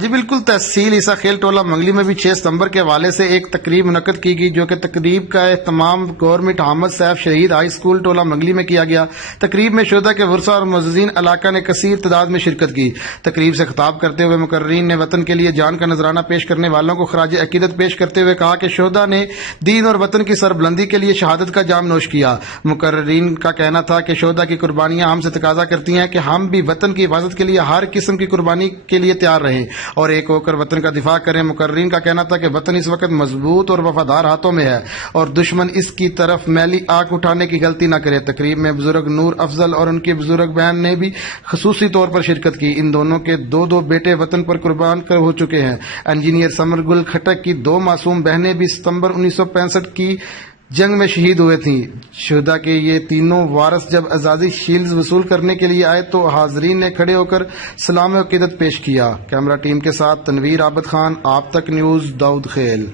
جی بالکل، تحصیل عیسیٰ خیل ٹولہ منگلی میں بھی 6 ستمبر کے حوالے سے ایک تقریب منعقد کی گئی، جو کہ تقریب کا اہتمام گورنمنٹ حامد صاحب شہید ہائی اسکول ٹولہ منگلی میں کیا گیا۔ تقریب میں شہداء کے ورثاء اور معززین علاقہ نے کثیر تعداد میں شرکت کی۔ تقریب سے خطاب کرتے ہوئے مقررین نے وطن کے لیے جان کا نذرانہ پیش کرنے والوں کو خراج عقیدت پیش کرتے ہوئے کہا کہ شہداء نے دین اور وطن کی سربلندی کے لیے شہادت کا جام نوش کیا۔ مقررین کا کہنا تھا کہ شہداء کی قربانیاں ہم سے تقاضا کرتی ہیں کہ ہم بھی وطن کی حفاظت کے لیے ہر قسم کی قربانی کے لیے تیار رہیں اور ایک ہو کر وطن کا دفاع کریں۔ مقررین کا کہنا تھا کہ وطن اس وقت مضبوط اور وفادار ہاتھوں میں ہے اور دشمن اس کی طرف میلی آنکھ اٹھانے کی غلطی نہ کرے۔ تقریب میں بزرگ نور افضل اور ان کی بزرگ بہن نے بھی خصوصی طور پر شرکت کی۔ ان دونوں کے دو بیٹے وطن پر قربان ہو چکے ہیں۔ انجینئر سمر گل کھٹک کی 2 معصوم بہنیں بھی ستمبر 1965 کی جنگ میں شہید ہوئے تھیں۔ شہداء کے یہ تینوں وارث جب اعزازی شیلڈز وصول کرنے کے لیے آئے تو حاضرین نے کھڑے ہو کر سلام عقیدت پیش کیا۔ کیمرہ ٹیم کے ساتھ تنویر عابد خان، آپ تک نیوز، داؤد خیل۔